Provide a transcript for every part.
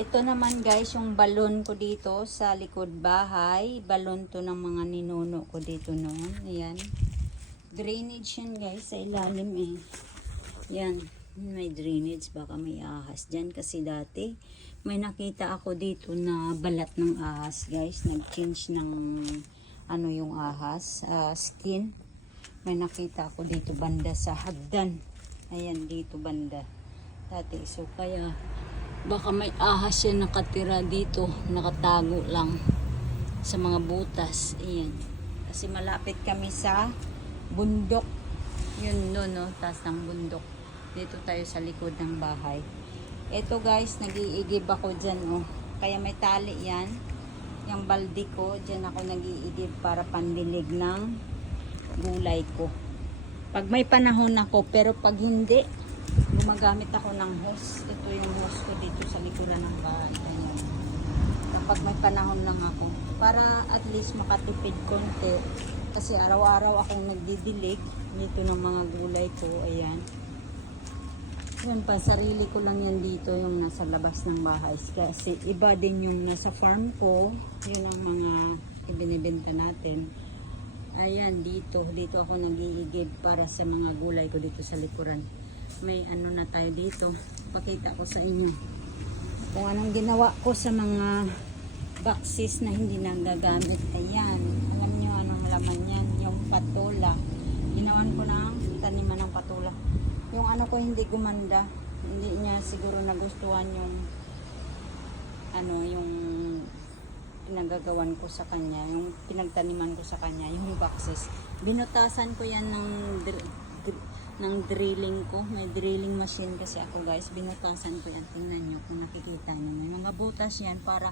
Ito naman guys, yung balon ko dito sa likod bahay. Balon to ng mga ninuno ko dito noon. Ayan. Drainage yan guys, sa ilalim eh. Yan. May drainage, baka may ahas dyan. Kasi dati, may nakita ako dito na balat ng ahas guys. Nag-change ng ano yung ahas, skin. May nakita ako dito banda sa hagdan. Ayan, dito banda. Dati, so kaya baka may ahas yan nakatira dito, nakatago lang sa mga butas. Ayan. Kasi malapit kami sa bundok. Yun no, no, taas ng bundok. Dito tayo sa likod ng bahay. Ito guys, nag-iigib ako dyan oh. Kaya may tali yan. Yung balde ko, dyan ako nag-iigib para pandilig ng gulay ko. Pag may panahon ako, pero pag hindi, gumagamit ako ng hose. Ito yung hose ko dito sa likuran ng bahay. Ayan. Kapag may panahon lang ako, para at least makatipid konti. Kasi araw-araw akong nagdidilig dito ng mga gulay ko. Ayan. Yan pa, sarili ko lang yan dito, yung nasa labas ng bahay. Kasi iba din yung nasa farm ko. Yun ang mga ibinibenta natin. Ayan, dito ako nag-iigib para sa mga gulay ko dito sa likuran. May ano na tayo dito. Pakita ko sa inyo kung anong ginawa ko sa mga boxes na hindi nagagamit. Ayan, alam nyo anong laman yan, yung patula. Ginawan ko ng taniman ng patula. Yung ano ko hindi gumanda, hindi niya siguro nagustuhan yung ano, yung pinagagawan ko sa kanya, yung pinagtaniman ko sa kanya, yung boxes. Binutasan ko yan ng drilling ko. May drilling machine kasi ako guys. Binutasan ko yan. Tingnan nyo kung nakikita nyo. May mga butas yan para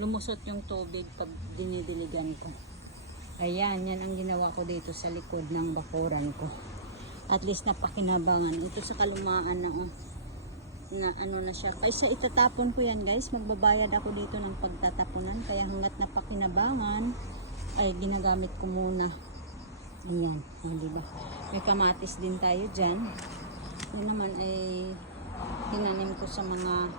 lumusot yung tubig pag dinidiligan ko. Ayan, yan ang ginawa ko dito sa likod ng bakuran ko. At least napakinabangan. Ito sa kalumaan na na ano na siya. Kaysa itatapon ko yan guys, magbabayad ako dito ng pagtatapunan. Kaya hanggat napakinabangan, ay ginagamit ko muna. Ayan, oh, diba? May kamatis din tayo dyan. Yun naman ay tinanim ko sa mga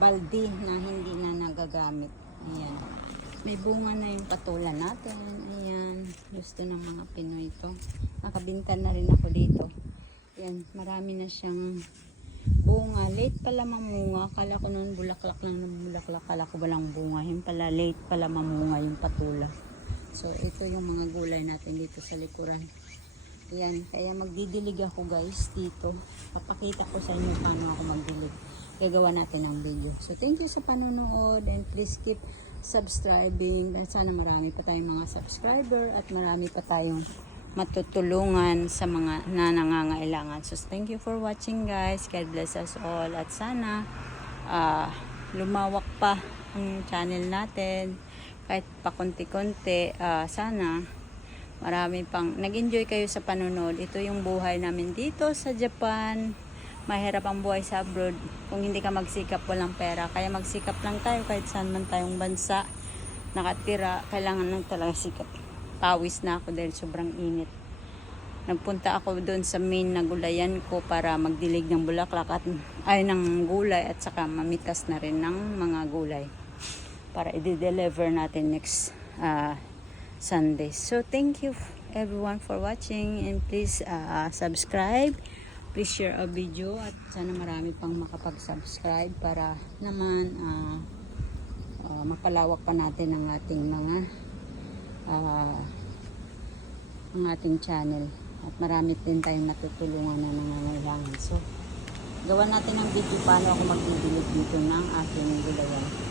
balde na hindi na nagagamit. Ayan. May bunga na yung patula natin. Ayan. Gusto ng mga Pinoy ito. Nakabintan na rin ako dito. Ayan. Marami na siyang bunga. Late pala mamunga. Kala ko noon bulaklak lang ng bulaklak. Kala ko walang bunga. Yung pala late pala mamunga yung patula. So ito yung mga gulay natin dito sa likuran. Ayan. Kaya magdidilig ako guys dito. Papakita ko sa inyo paano ako magdilig. Gagawa natin ng video. So thank you sa panonood and please keep subscribing. Sana marami pa tayong mga subscriber at marami pa tayong matutulungan sa mga nangangailangan. So thank you for watching guys. God bless us all at sana lumawak pa ang channel natin kahit pa konti-konti. Sana marami pang nag-enjoy kayo sa panonood. Ito yung buhay namin dito sa Japan. Mahirap ang buhay sa abroad. Kung hindi ka magsikap, walang pera. Kaya magsikap lang tayo kahit saan man tayong bansa nakatira. Kailangan lang talaga sikap. Pawis na ako dahil sobrang init. Nagpunta ako doon sa main na gulayan ko para magdilig ng bulaklak at ay ng gulay at saka mamitas na rin ng mga gulay para i-deliver natin next Sunday. So thank you everyone for watching and please subscribe. Please share a video at sana marami pang makapag-subscribe para naman mapalawak pa natin ang ating mga ang ating channel at marami din tayong natutulungan na nangangailangan. So gawa natin ang video paano ako magdidilig dito ng ating gulayan.